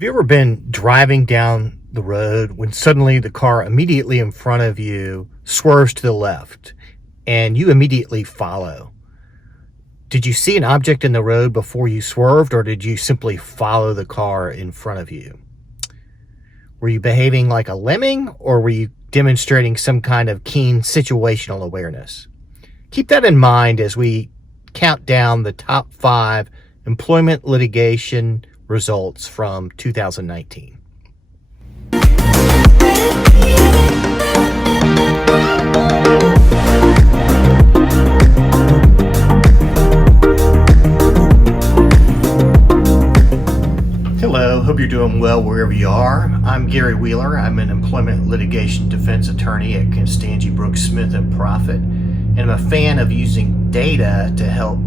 Have you ever been driving down the road when suddenly the car immediately in front of you swerves to the left and you immediately follow? Did you see an object in the road before you swerved, or did you simply follow the car in front of you? Were you behaving like a lemming, or were you demonstrating some kind of keen situational awareness? Keep that in mind as we count down the top 5 employment litigation results from 2019. Hello, hope you're doing well wherever you are. I'm Gary Wheeler. I'm an employment litigation defense attorney at Constangy, Brooks, Smith & Prophete, and I'm a fan of using data to help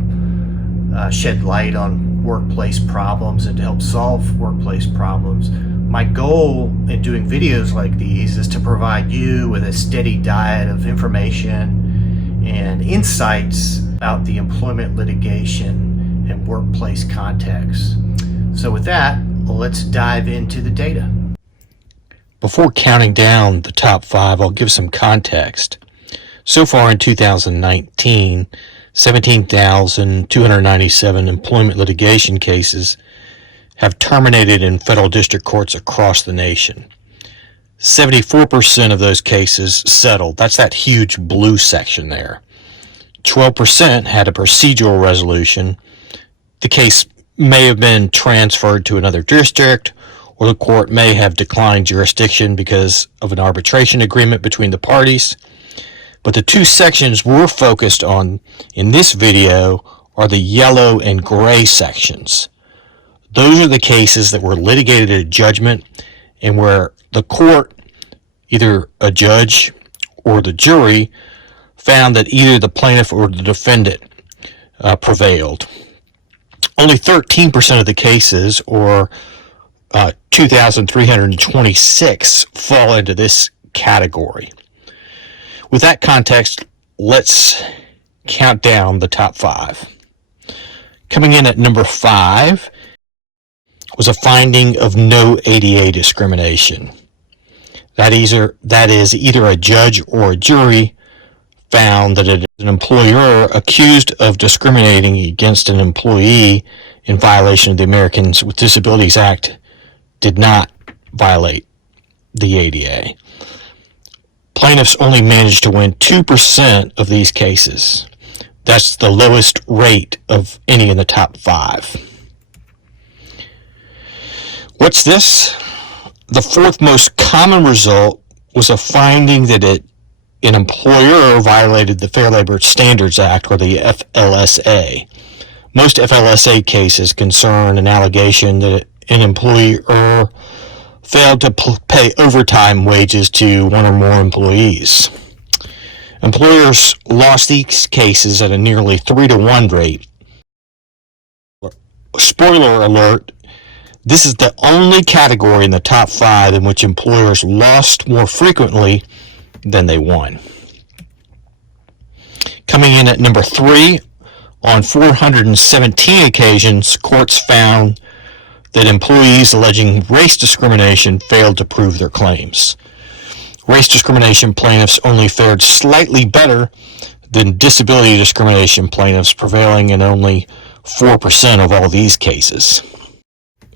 shed light on workplace problems and to help solve workplace problems. My goal in doing videos like these is to provide you with a steady diet of information and insights about the employment litigation and workplace context. So with that, let's dive into the data. Before counting down the top 5, I'll give some context. So far in 2019, 17,297 employment litigation cases have terminated in federal district courts across the nation. 74% of those cases settled. That's that huge blue section there. 12% had a procedural resolution. The case may have been transferred to another district, or the court may have declined jurisdiction because of an arbitration agreement between the parties. But the 2 sections we're focused on in this video are the yellow and gray sections. Those are the cases that were litigated at judgment and where the court, either a judge or the jury, found that either the plaintiff or the defendant prevailed. Only 13% of the cases, or 2,326, fall into this category. With that context, let's count down the top 5. Coming in at number 5 was a finding of no ADA discrimination. That is either a judge or a jury found that an employer accused of discriminating against an employee in violation of the Americans with Disabilities Act did not violate the ADA. Plaintiffs only managed to win 2% of these cases. That's the lowest rate of any in the top 5. What's this? The 4th most common result was a finding that an employer violated the Fair Labor Standards Act, or the FLSA. Most FLSA cases concern an allegation that an employer failed to pay overtime wages to one or more employees. Employers lost these cases at a nearly 3-to-1 rate. Spoiler alert, this is the only category in the top 5 in which employers lost more frequently than they won. Coming in at number 3, on 417 occasions, courts found that employees alleging race discrimination failed to prove their claims. Race discrimination plaintiffs only fared slightly better than disability discrimination plaintiffs, prevailing in only 4% of all these cases.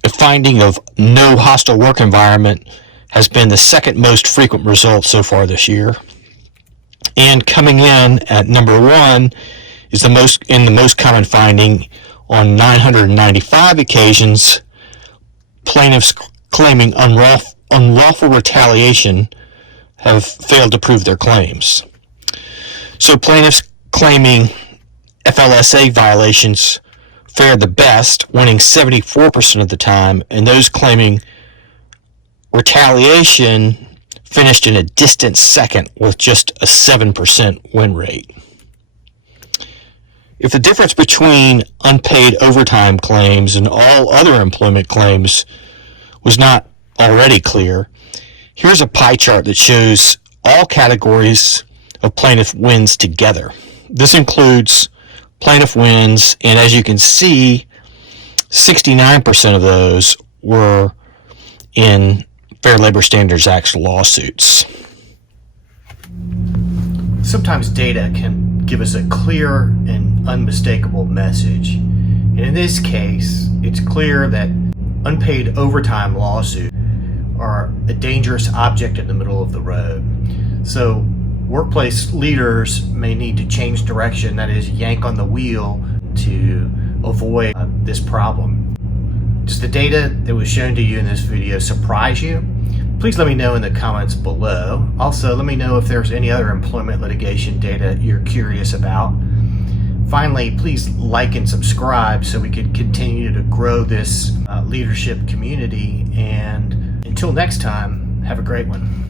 A finding of no hostile work environment has been the 2nd most frequent result so far this year. And coming in at number 1 is the most common finding. On 995 occasions, plaintiffs claiming unlawful retaliation have failed to prove their claims. So plaintiffs claiming FLSA violations fared the best, winning 74% of the time, and those claiming retaliation finished in a distant second with just a 7% win rate. If the difference between unpaid overtime claims and all other employment claims was not already clear, here's a pie chart that shows all categories of plaintiff wins together. This includes plaintiff wins, and as you can see, 69% of those were in Fair Labor Standards Act lawsuits. Sometimes data can give us a clear and unmistakable message. And in this case, it's clear that unpaid overtime lawsuits are a dangerous object in the middle of the road. So workplace leaders may need to change direction, that is, yank on the wheel to avoid this problem. Does the data that was shown to you in this video surprise you? Please let me know in the comments below. Also, let me know if there's any other employment litigation data you're curious about. Finally, please like and subscribe so we can continue to grow this leadership community. And until next time, have a great one.